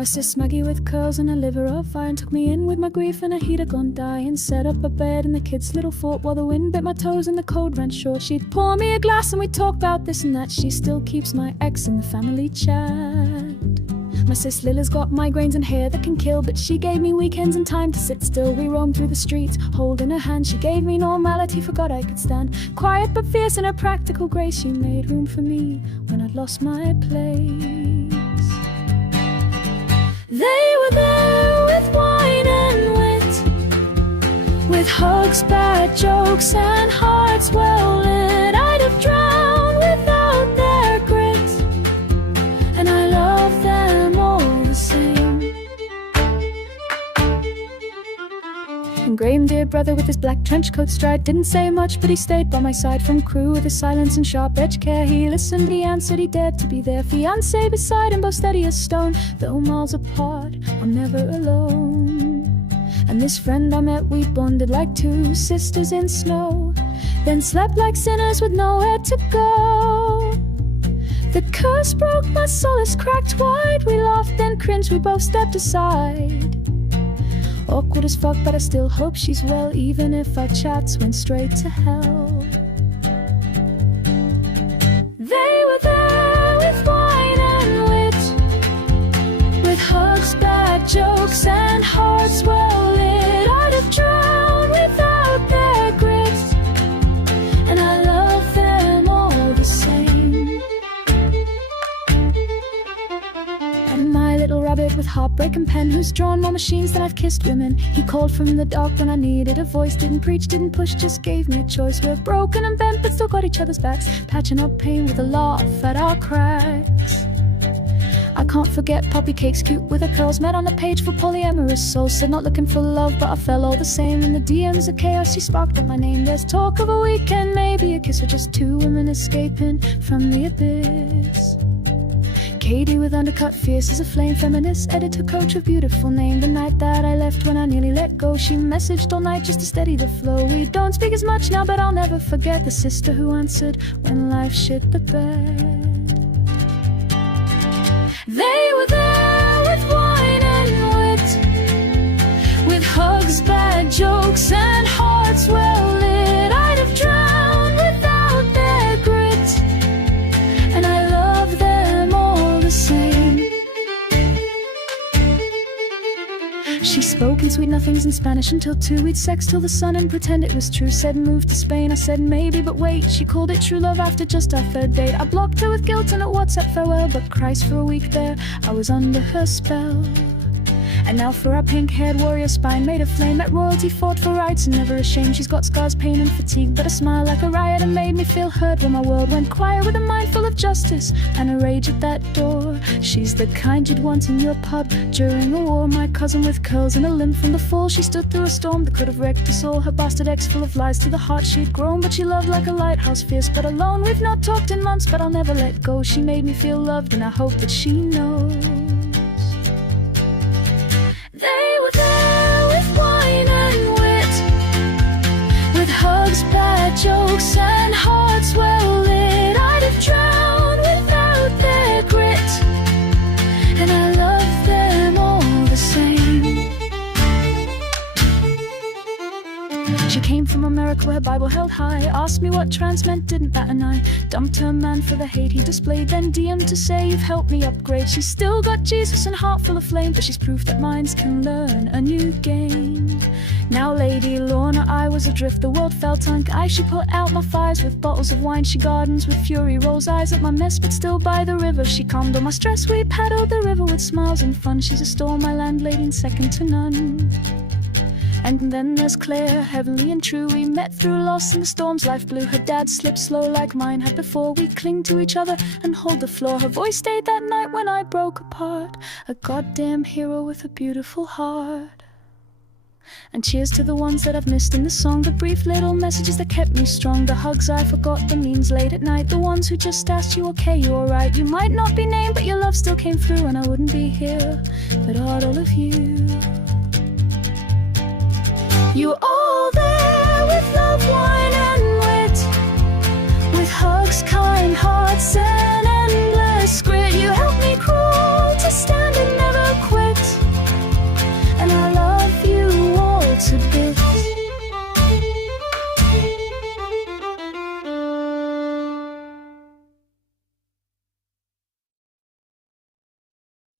My sis Maggie with curls and a liver of fire took me in with my grief and a heater gone die, and set up a bed in the kids' little fort while the wind bit my toes and the cold ran short. She'd pour me a glass and we'd talk about this and that. She still keeps my ex in the family chat. My sis Lila's got migraines and hair that can kill, but she gave me weekends and time to sit still. We roamed through the streets, holding her hand. She gave me normality, forgot I could stand. Quiet but fierce in her practical grace, she made room for me when I'd lost my place. They were there with wine and wit, with hugs, bad jokes, and hearts well lit. I'd have drowned without their grit, and I love them all the same. And Graham, dear brother with his black trench coat stride, didn't say much, but he stayed by my side. From crew with his silence and sharp edge care, he listened, he answered, he dared to be there. Fiancé beside him, both steady as stone. Though miles apart, I'm never alone. And this friend I met, we bonded like two sisters in snow, then slept like sinners with nowhere to go. The curse broke, my solace cracked wide. We laughed then cringed, we both stepped aside. Awkward as fuck, but I still hope she's well, even if our chats went straight to hell. They were there with wine and wit, with hugs, bad jokes, and hearts well lit. I'd have drowned without their grit, and I love them all the same. And my little rabbit with heartbreak and pen, who's drawn more machines than I've kissed women. He called from the dark when I needed a voice, didn't preach, didn't push, just gave me a choice. We're broken and bent, but still got each other's backs, patching up pain with a laugh at our cracks. I can't forget Poppy Cakes, cute with her curls, met on a page for polyamorous souls. Said not looking for love, but I fell all the same. In the DMs of chaos, she sparked up my name. There's talk of a weekend, maybe a kiss, or just two women escaping from the abyss. Katie with undercut fierce as a flame, feminist editor, coach of beautiful name. The night that I left, when I nearly let go, she messaged all night just to steady the flow. We don't speak as much now, but I'll never forget the sister who answered when life shit the bed. They were there with wine and wit, with hugs, bad jokes, and hearts well lit. I'd have drowned without their grit, and I love them all the same. She spoke in sweet nothings in Spanish until 2. We'd sex till the sun and pretend it was true. Said move to Spain, I said maybe, but wait. She called it true love after just our third date. I blocked her with guilt and a WhatsApp farewell, but Christ, for a week there, I was under her spell. And now for our pink-haired warrior, spine made of flame, that royalty fought for rights and never ashamed. She's got scars, pain and fatigue, but a smile like a riot, and made me feel heard when my world went quiet, with a mind full of justice and a rage at that door. She's the kind you'd want in your pub during a war, my cousin with curls and a limp from the fall. She stood through a storm that could have wrecked us all. Her bastard ex full of lies, to the heart she'd grown, but she loved like a lighthouse, fierce but alone. We've not talked in months, but I'll never let go. She made me feel loved, and I hope that she knows. They were there with wine and wit, with hugs, bad jokes, and hearts well lit. I'd have drowned without their grit, and I love them all the same. She came from America where Bible held high, asked me what trans meant, didn't bat an eye. Dumped her man for the hate he displayed, then DM'd to say you've helped me upgrade. She's still got Jesus and heart full of flame, but she's proof that minds can learn a new game. Now Lady Lorna, I was adrift, the world felt unkind. She put out my fires with bottles of wine. She gardens with fury, rolls eyes at my mess, but still by the river. She calmed all my stress, we paddled the river with smiles and fun. She's a storm, my landlady, and second to none. And then there's Claire, heavenly and true. We met through loss in the storms life blew. Her dad slipped slow like mine had before. We cling to each other and hold the floor. Her voice stayed that night when I broke apart. A goddamn hero with a beautiful heart. And cheers to the ones that I've missed in the song, the brief little messages that kept me strong, the hugs I forgot, the memes late at night, the ones who just asked you okay, you alright. You might not be named, but your love still came through, and I wouldn't be here without all of you. You all